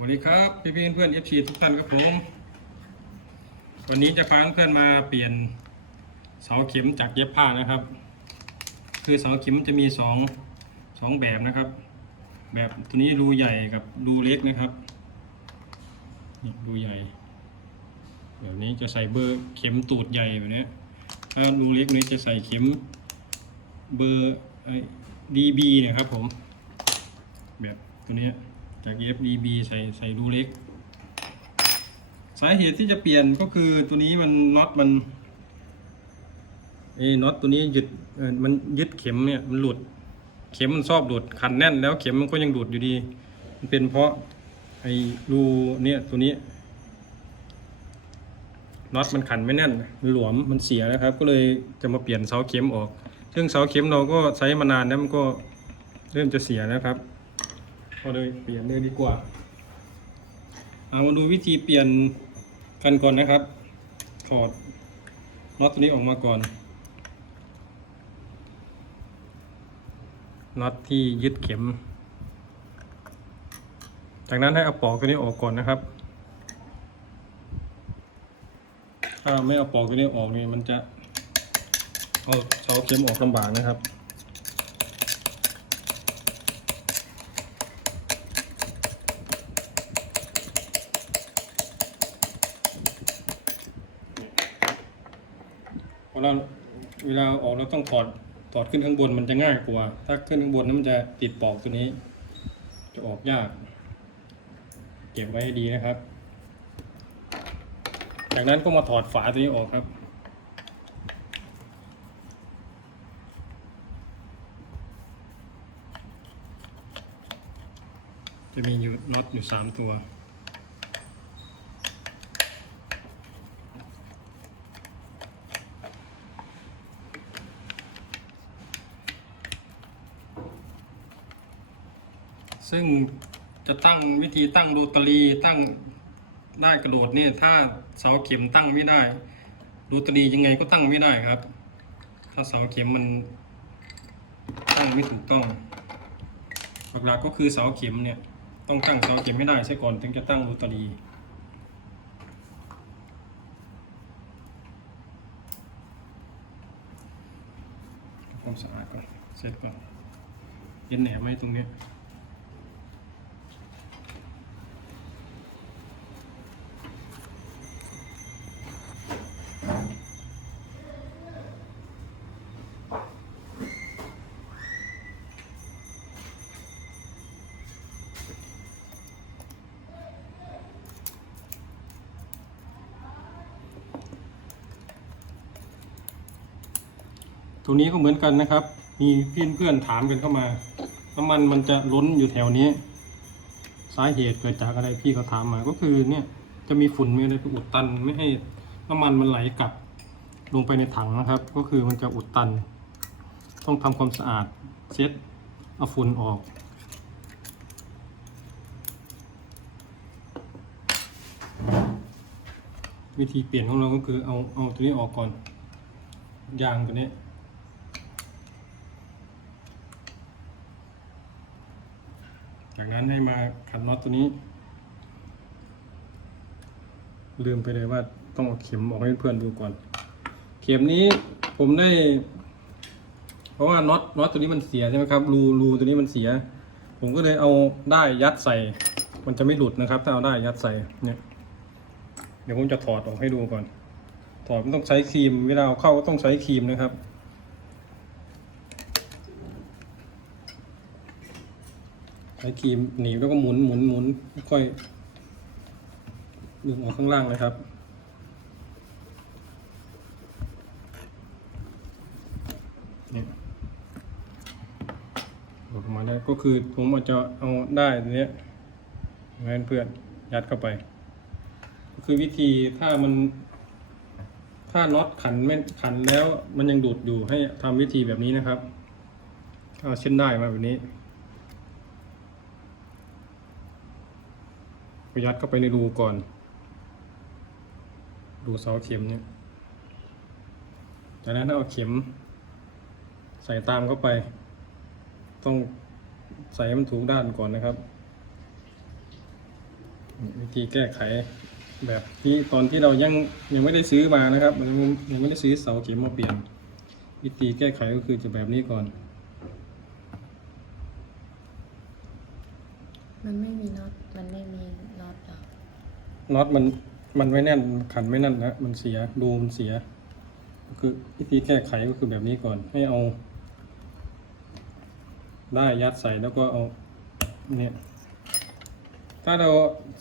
วัสดีครับพี่พี่เพื่อนเอฟซีทุกท่านครับผม วันนี้จะพาเพื่อนมาเปลี่ยนเสาเข็มจากเย็บผ้านะครับ คือเสาเข็มจะมีสองสองแบบนะครับ แบบตัวนี้รูใหญ่กับรูเล็กนะครับนี่รูใหญ่แบบนี้จะใส่เบอร์เข็มตูดใหญ่แบบนี้ถ้ารูเล็กนี้จะใส่เข็มเบอร์ดีบีนี่ยครับผม แบบตัวนี้ จาก FDB ใส่ใส่รูเล็ก สาเหตุที่จะเปลี่ยนก็คือตัวนี้มันน็อตมันเอ้น็อตตัวนี้ยึดมันยึดเข็มเนี่ยมันหลุด เข็มมันชอบหลุดขันแน่นแล้วเข็มมันก็ยังหลุดอยู่ดี มันเป็นเพราะไอ้รูเนี่ยตัวนี้น็อตมันขันไม่แน่นมันหลวมมันเสียนะครับ ก็เลยจะมาเปลี่ยนเสาเข็มออก ซึ่งเสาเข็มเราก็ใช้มานานแล้วมันก็เริ่มจะเสียนะครับ ก็เลยเปลี่ยนเลยดีกว่า เอามาดูวิธีเปลี่ยนกันก่อนนะครับ ถอดน็อตตัวนี้ออกมาก่อน น็อตที่ยึดเข็ม จากนั้นให้เอาปอกตัวนี้ออกก่อนนะครับ ถ้าไม่เอาปอกตัวนี้ออกนี่มันจะเอาเสาเข็มออกลำบากนะครับ เวลาเวลาออกเราต้องถอดถอดขึ้นข้างบนมันจะง่ายกว่า ถ้าขึ้นข้างบนนั้นมันจะติดปลอกตัวนี้ จะออกยาก เก็บไว้ให้ดีนะครับ จากนั้นก็มาถอดฝาตัวนี้ออกครับจะมีอยู่น็อตอยู่สามตัว ซึ่งจะตั้งวิธีตั้งโรตารีตั้งได้กระโดดเนี่ยถ้าเสาเข็มตั้งไม่ได้โรตารียังไงก็ตั้งไม่ได้ครับ ถ้าเสาเข็มมันตั้งไม่ถูกต้องหลักๆก็คือเสาเข็มเนี่ยต้องตั้งเสาเข็มไม่ได้ใช่ก่อนถึงจะตั้งโรตารีทำความสะอาดก่อนเสร็จก่อนเย็นแหนบไว้ตรงเนี้ย ตัวนี้ก็เหมือนกันนะครับ มีเพื่อนเพื่อนๆถามกันเข้ามา น้ำมันมันจะล้นอยู่แถวนี้ สาเหตุเกิดจากอะไรพี่เขาถามมา ก็คือเนี่ยจะมีฝุ่นมีอะไรไปอุดตัน ไม่ให้น้ำมันมันไหลกลับ ลงไปในถังนะครับ ก็คือมันจะอุดตัน ต้องทำความสะอาดเช็ดเอาฝุ่นออกวิธีเปลี่ยนของเราก็คือเอาเอาตัวนี้ออกก่อน ยางตัวนี้ จากนั้นให้มาขันน็อตตัวนี้ ลืมไปเลยว่าต้องเอาเข็มออกให้เพื่อนดูก่อน เข็มนี้ผมได้ เพราะว่าน็อตน็อตตัวนี้มันเสียใช่ไหมครับ รูรูตัวนี้มันเสีย ผมก็เลยเอาได้ยัดใส่ มันจะไม่หลุดนะครับ ถ้าเอาได้ยยัดใส่เนี่ย เดี๋ยวผมจะถอดออกให้ดูก่อน ถอดมันต้องใช้ครีม เวลาเอาเข้าก็ต้องใช้ครีมนะครับ ใช้ครีมหนีบแล้วก็หมุนหมุนหมุนค่อยดึงออกข้างล่างเลยครับ เนี่ยออกมาได้ก็คือผมอาจจะเอาได้ตัวเนี้ยงานเพื่อนยัดเข้าไป ก็คือวิธีถ้ามัน ถ้าน็อตขันไม่ขันแล้วมันยังดูดอยู่ให้ทำวิธีแบบนี้นะครับเอาเช่นได้มาแบบนี้ ยัดเข้าไปในรูก่อน รูเสาเข็มเนี่ยจากนั้นเอาเข็ม ใส่ตามเข้าไป ต้องใส่ให้มันถูกด้านก่อนนะครับ วิธีแก้ไขแบบที่ตอนที่เรายังยังไม่ได้ซื้อมานะครับยังไม่ได้ซื้อเสาเข็มมาเปลี่ยน วิธีแก้ไขก็คือจะแบบนี้ก่อน มันไม่มีน็อตมันไม่มี น็อตมันมันไม่แน่นขันไม่แน่นนะมันเสียดูมันเสียก็คือวิธีแก้ไขก็คือแบบนี้ก่อนให้เอา ได้ยัดใส่แล้วก็เอาเนี่ยถ้าเรา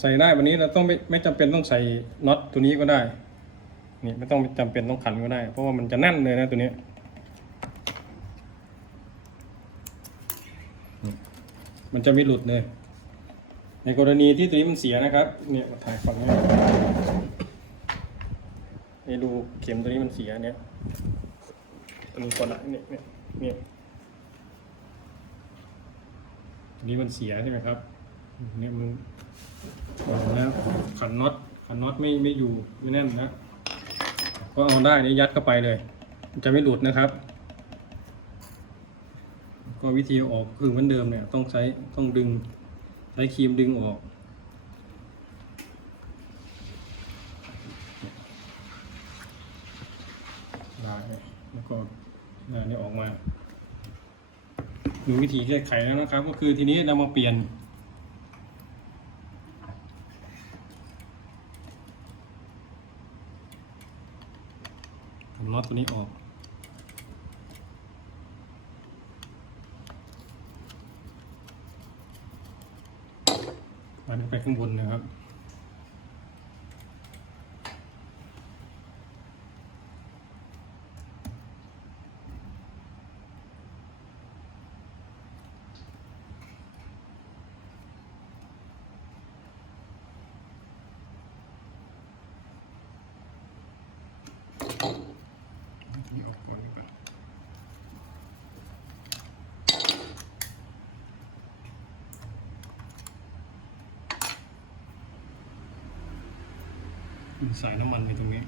ใส่ได้วันนี้เราต้องไม่ไม่จำเป็นต้องใส่น็อตตัวนี้ก็ได้นี่ไม่ต้องจำเป็นต้องขันก็ได้ เพราะว่ามันจะแน่นเลยนะตัวนี้มันจะไม่หลุดเลย ในกรณีที่ตัวนี้มันเสียนะครับ เนี่ยมาถ่ายฝั่งนี้ให้ดูเข็มตัวนี้มันเสียเนี่ยตัวนี้ก่อนละเนี่ยเนี่ยเนี่ยตัวนี้มันเสียใช่ไหมครับเนี่ยมันบอกแล้วขันน็อตขันน็อตไม่ไม่อยู่ไม่แน่นนะก็เอาได้นี่ยัดเข้าไปเลย จะไม่หลุดนะครับ ก็วิธีออกคือเหมือนเดิมเนี่ยต้องใช้ต้องดึง ใช้ครีมดึงออกได้แล้วก็งานนี้ออกมาดูวิธีแก้ไขแล้วนะครับ ก็คือทีนี้เรามาเปลี่ยนผมน็อตตัวนี้ออก มันไป ข้างบนนะครับ นี่ออกก่อนดีกว่ามี สายน้ำมันไปตรงนี้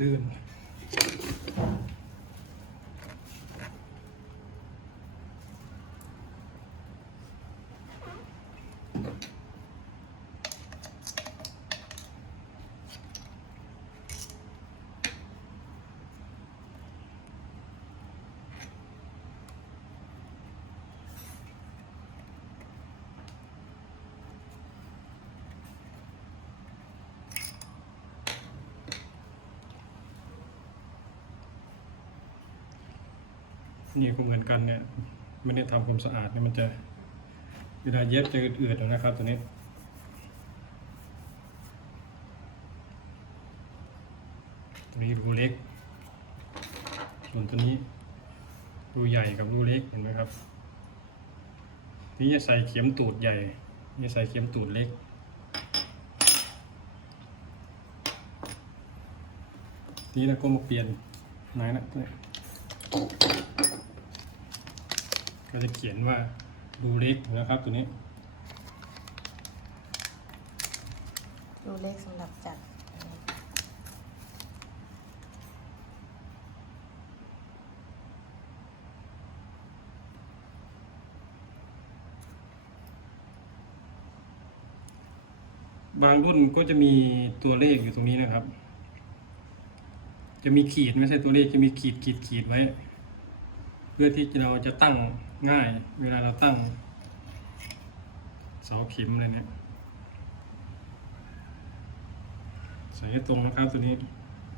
ลื่น นี่ก็เหมือนกันเนี่ยไม่ได้ทำความสะอาดเนี่ยมันจะเวลาเย็บจะอืดๆอยู่นะครับตัวนี้ตัวนี้รูเล็ก ส่วนตัวนี้รูใหญ่กับรูเล็กเห็นไหมครับนี่จะใส่เข็มตูดใหญ่นี่ใส่เข็มตูดเล็กนี่แล้วก็มาเปลี่ยนไหนนะตัวนี้ ก็จะเขียนว่าดูเล็กนะครับตัวนี้รูเล็กสำหรับจัดบางรุ่นก็จะมีตัวเลขอยู่ตรงนี้นะครับ จะมีขีดไม่ใช่ตัวเลขจะมีขีดขีดขีดไว้ เพื่อที่เราจะตั้ง ง่ายเวลาเราตั้งเสาเข็มอะไรเนี่ยใส่ให้ตรงนะครับตัวนี้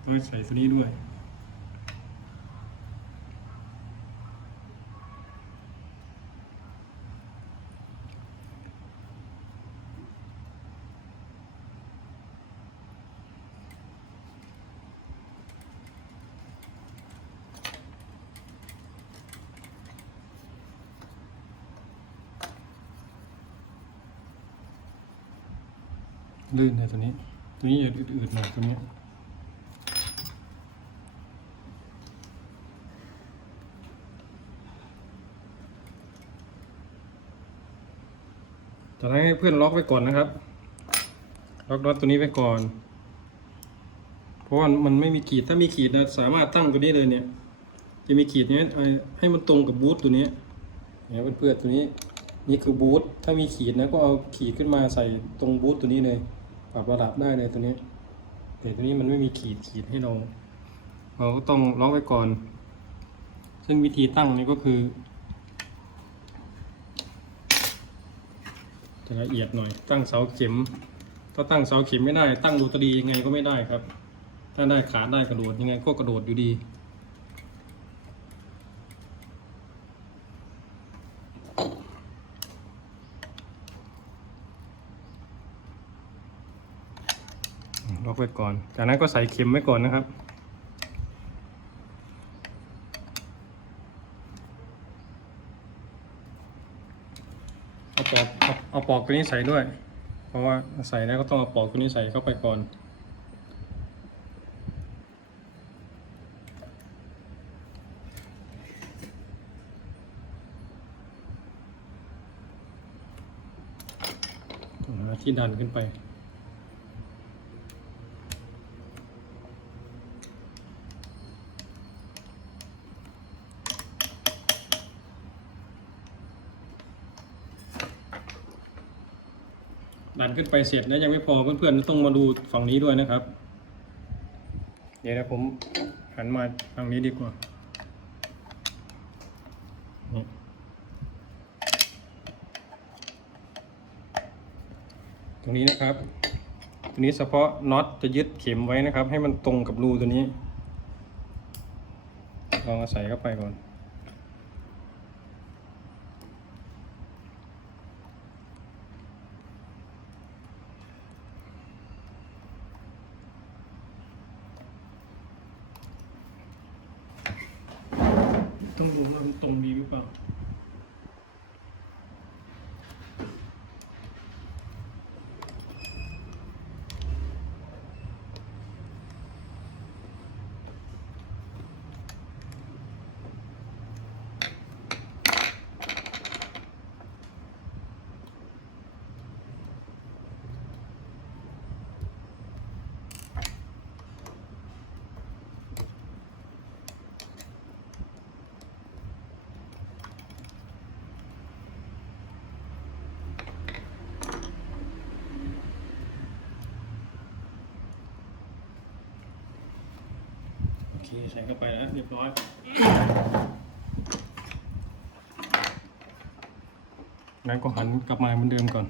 ต้องใส่ตัวนี้ด้วย ลื่นนะตัวนี้ ตัวนี้จะอืดๆหน่อยตัวนี้จากนั้นให้เพื่อนล็อกไว้ก่อนนะครับ ล็อกน็อตตัวนี้ไว้ก่อน เพราะว่ามันไม่มีขีด ถ้ามีขีดนะสามารถตั้งตัวนี้เลยเนี่ย จะมีขีดเนี้ยให้มันตรงกับบูทตัวนี้เนี่ยเพื่อนๆตัวนี้ นี่คือบูท ถ้ามีขีดนะก็เอาขีดขึ้นมาใส่ตรงบูทตัวนี้เลย รับระดับได้เลยตัวนี้ แต่ตัวนี้มันไม่มีขีดขีดให้เรา เราก็ต้องล็อกไว้ก่อน ซึ่งวิธีตั้งนี่ก็คือจะละเอียดหน่อย ตั้งเสาเข็ม ถ้าตั้งเสาเข็มไม่ได้ ตั้งรูตรียังไงก็ไม่ได้ครับ ถ้าได้ขาได้กระโดดยังไงก็กระโดดอยู่ดี ไว้ก่อน จากนั้นก็ใส่เข็มไว้ก่อนนะครับ เอาปอกเอาเอาปอกตัวนี้ใส่ด้วย เพราะว่าใส่แล้วก็ต้องเอาปอกตัวนี้ใส่เข้าไปก่อนที่ดันขึ้นไป ขึ้นไปเสร็จแล้วยังไม่พอเพื่อนๆต้องมาดูฝั่งนี้ด้วยนะครับ เดี๋ยวนะผมหันมาฝั่งนี้ดีกว่าตรงนี้นะครับ ตัวนี้เฉพาะน็อตจะยึดเข็มไว้นะครับ ให้มันตรงกับรูตัวนี้ ลองอาใส่เข้าไปก่อน ต้องดูว่ามันตรงดีหรือเปล่า โอเค ใส่เข้าไปแล้วเรียบร้อยงั้นก็หันกลับมาเหมือนเดิมก่อน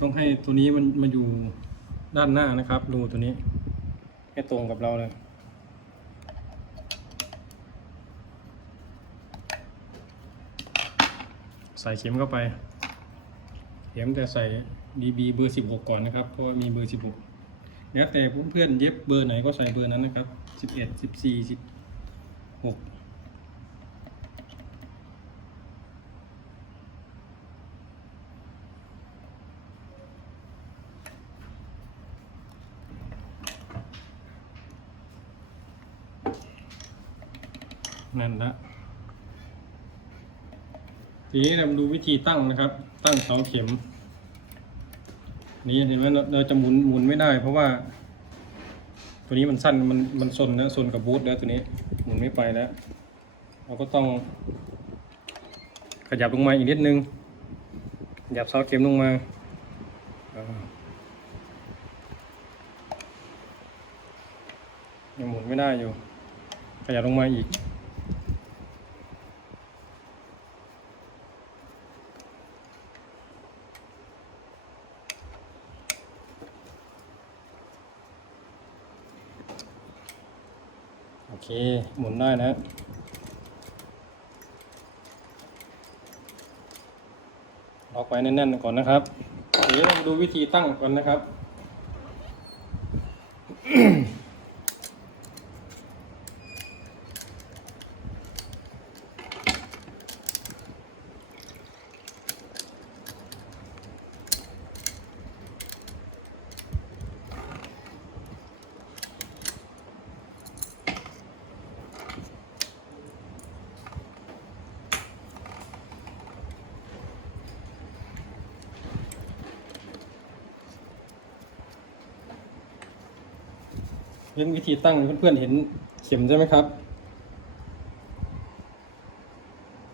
ต้องให้ตัวนี้มันมาอยู่ด้านหน้านะครับรูตัวนี้ ให้ตรงกับเราเลยใส่เข็มเข้าไป เข็มแต่ใส่ DB เบอร์16ก่อนนะครับ เพราะมีเบอร์16แล้วแต่เพื่อนๆเย็บเบอร์ไหนก็ใส่เบอร์นั้นนะครับ11 14 16นั่นละทีนี้เรามาดูวิธีตั้งนะครับ ตั้งเสาเข็ม นี่เห็นไหมเราจะหมุนหมุนไม่ได้ เพราะว่า ตัวนี้มันสั้นมันมันซนนะซนกับบูทแล้วตัวนี้หมุนไม่ไปแล้วเราก็ต้อง ขยับลงมาอีกนิดนึงขยับเสาเข็มลงมาอ่ายังหมุนไม่ได้อยู่ ขยับลงมาอีก หมุนได้นะล็อกไว้แน่นๆก่อนนะครับเดี๋ยวเรามาดูวิธีตั้งก่อนนะครับ ต เรื่องวิธีตั้งเพื่อนๆเห็นเข็มใช่ไหมครับ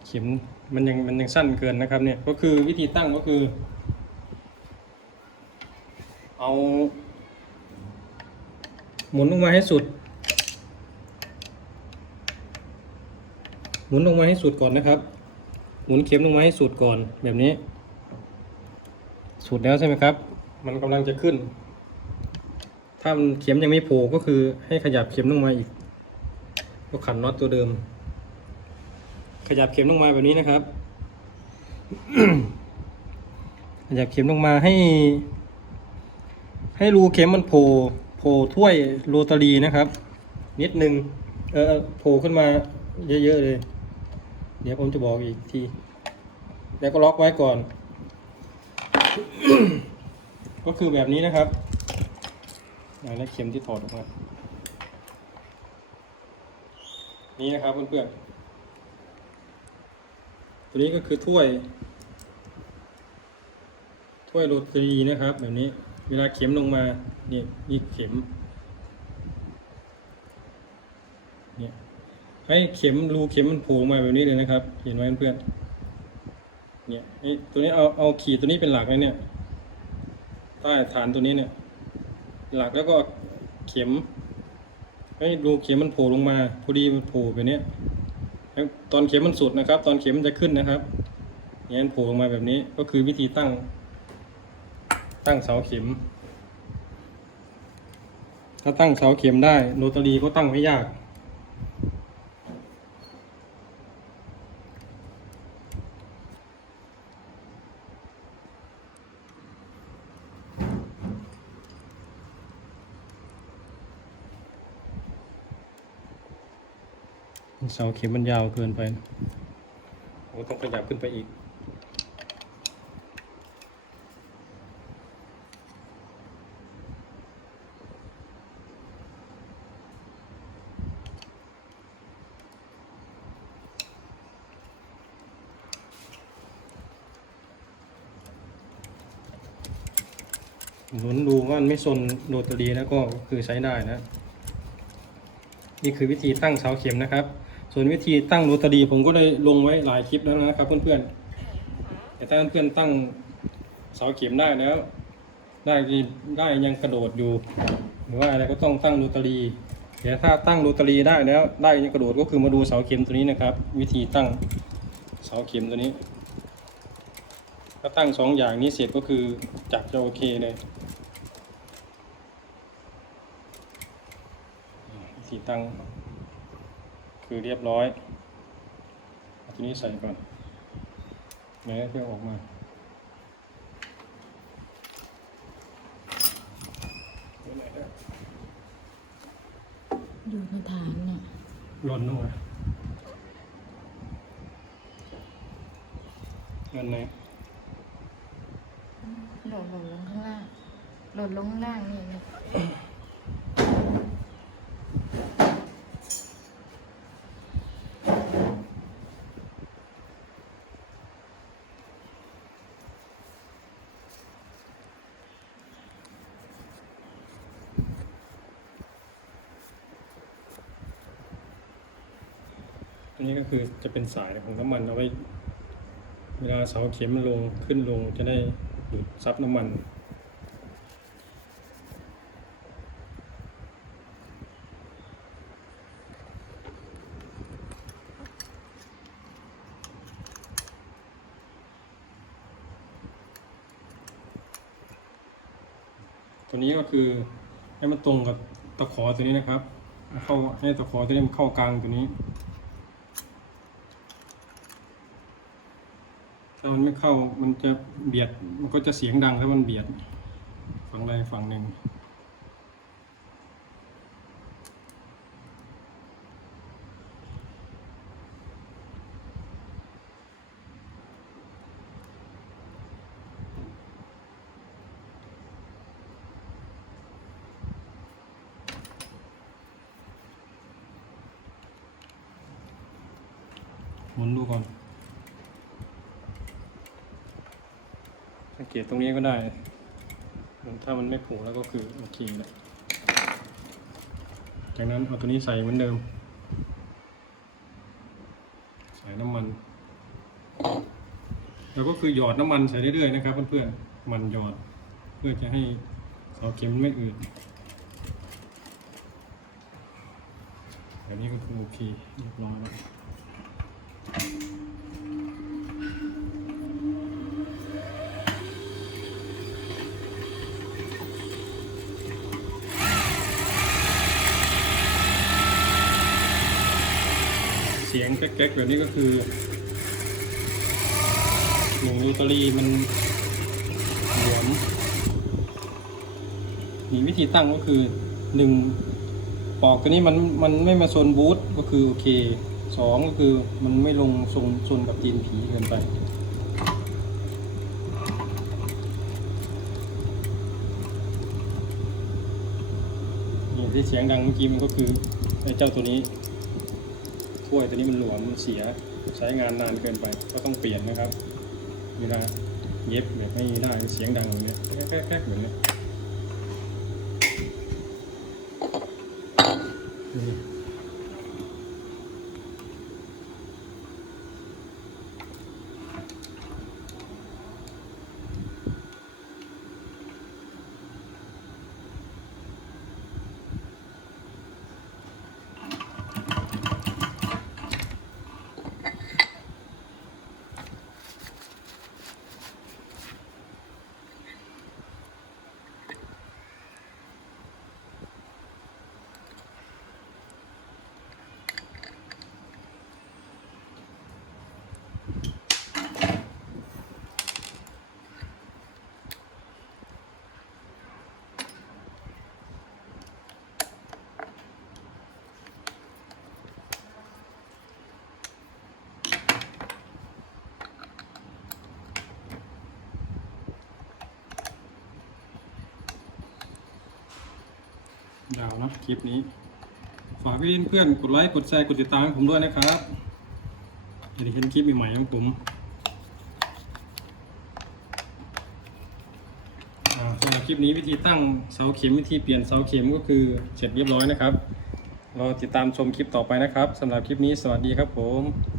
เข็มมันยังมันยังสั้นเกินนะครับ เนี่ยก็คือวิธีตั้งก็คือ เอาหมุนลงมาให้สุด หมุนลงมาให้สุดก่อนนะครับ หมุนเข็มลงมาให้สุดก่อนแบบนี้ สุดแล้วใช่ไหมครับ มันกำลังจะขึ้น ถ้ามันเข็มยังไม่โผล่ก็คือให้ขยับเข็มลงมาอีกก็ขันน็อตตัวเดิม ขยับเข็มลงมาแบบนี้นะครับ ขยับเข็มลงมาให้ ให้รูเข็มมันโผล่โผล่ถ้วยโรตารีนะครับ นิดนึงเออโผล่ขึ้นมาเยอะๆเลย เดี๋ยวผมจะบอกอีกที แล้วก็ล็อกไว้ก่อน ก็คือแบบนี้นะครับ แล้เข็มที่ถอดออกมา นี่นะครับเพื่อนๆ ตัวนี้ก็คือถ้วย ถ้วยโรตารีนะครับ แบบนี้ เวลาเข็มลงมา เนี่ยนี่เข็ม เนี่ยให้เข็มรูเข็มมันโผล่มาแบบนี้เลยนะครับ เห็นไหมเพื่อนๆเนี่ยตัวนี้เอาเอาขีดตัวนี้เป็นหลักเลยเนี่ย ใต้ฐานตัวนี้เนี่ย หลักแล้วก็เข็มให้ดูเข็มมันโผล่ลงมาพอดีมันโผล่แบบเนี้ยตอนเข็มมันสุดนะครับ ตอนเข็มมันจะขึ้นนะครับเนี่ยมันโผล่ลงมาแบบนี้ก็คือวิธีตั้ง ตั้งเสาเข็ม ถ้าตั้งเสาเข็มได้โรตารีก็ตั้งไม่ยาก เสาเข็มมันยาวเกินไปโอ้ต้องขยับขึ้นไปอีก หนุนดูว่ามันไม่ซนโรตารีแล้วก็คือใช้ได้นะ นี่คือวิธีตั้งเสาเข็มนะครับ ส่วนวิธีตั้งโรตารีผมก็ได้ลงไว้หลายคลิปแล้วนะครับ เพื่อนๆแต่ถ้าเพื่อนๆตั้งเสาเข็มได้แล้ว ได้ได้ยังกระโดดอยู่ หรือว่าอะไรก็ต้องตั้งโรตารีเดี๋ยวถ้าตั้งโรตารีได้แล้วได้ยังกระโดดก็คือมาดูเสาเข็มตัวนี้นะครับ วิธีตั้งเสาเข็มตัวนี้ถ้าตั้งสองอย่างนี้เสร็จก็คือจับจะโอเคเลยวิธีตั้ง คือเรียบร้อยเอาทีนี้ใส่ก่อนเนื้อเพื่อออกมาอยู่ในฐานน่ะหล่นลงมาเงินไหนหล่นหล่นลงข้างล่าง หล่นลงข้างล่างนี่นะ คือจะเป็นสายของน้ำมันเอาไว้ เวลาเสาเข็มมันลงขึ้นลงจะได้ดูดซับน้ำมันตัวนี้ก็คือให้มันตรงกับตะขอตัวนี้นะครับ เข้าให้ตะขอตัวนี้มันเข้ากลางตัวนี้ ถ้ามันไม่เข้ามันจะเบียดมันก็จะเสียงดังถ้ามันเบียดฝั่งใดฝั่งหนึ่งหมุนดูก่อน สัง เกตตรงนี้ก็ได้ ถ้ามันไม่ผูกแล้วก็คือโอเคแล้วจากนั้นเอาตัวนี้ใส่เหมือนเดิม ใส่น้ำมัน แล้วก็คือหยอดน้ำมันใส่เรื่อยๆนะครับเพื่อนๆ มันหยอดเพื่อจะให้เสาเข็มไม่อืดแบบนี้ก็คือโอเคเรียบร้อยแล้ว งแก๊กๆแบบนี้ก็คือหนึ่งลูตอรี่มันเหลวมมีวิธีตั้งก็คือหนึ่งปอกตัวนี้มันมันไม่มาโซนบูทก็คือโอเคสองก็คือมันไม่ลงทรงโซนกับตีนผีเกินไปนี่ที่เสียงดังเมื่อกี้มันก็คือไอ้เจ้าตัวนี้ ถ้วยตัวนี้มันหลวมมันเสียใช้งานนานเกินไปก็ต้องเปลี่ยนนะครับเวลาเย็บแบบไม่ได้เสียงดังแบบเนี้ยแค่แค่แบบเนี้าวนะคลิปนี้ ฝากพี่เพื่อนกดไลค์กดแชร์กดติดตามผมด้วยนะครับจะได้เห็นคลิปใหม่ๆของผมสำหรับคลิปนี้วิธีตั้งเสาเข็มวิธีเปลี่ยนเสาเข็มก็คือเสร็จเรียบร้อยนะครับ เราติดตามชมคลิปต่อไปนะครับสำหรับคลิปนี้สวัสดีครับผม